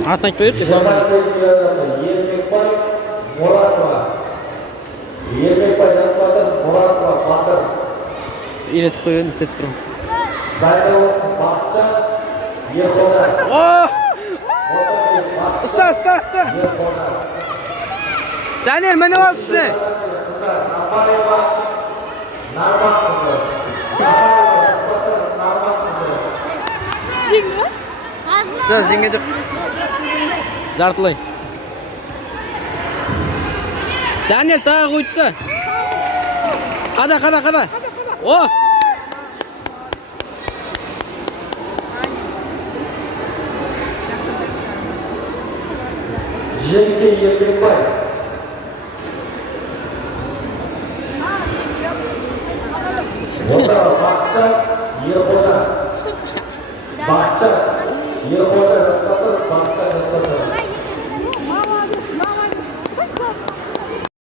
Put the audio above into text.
атын айтпай өтті. Ермекбай Мұратова. Ермекбай Жасбатыр Мұратова Батыр. Үйретіп қойған істеп тұрмын. Дайдауов Бақытжан Ерқодар. Ұста. Жанер, міне ал үстіне. Апаева Нарбаққызы. Жеңген жоқ. Жартылай. Жанер, тағы қойдыса. Қада. О! Жеңсе Ермекбай.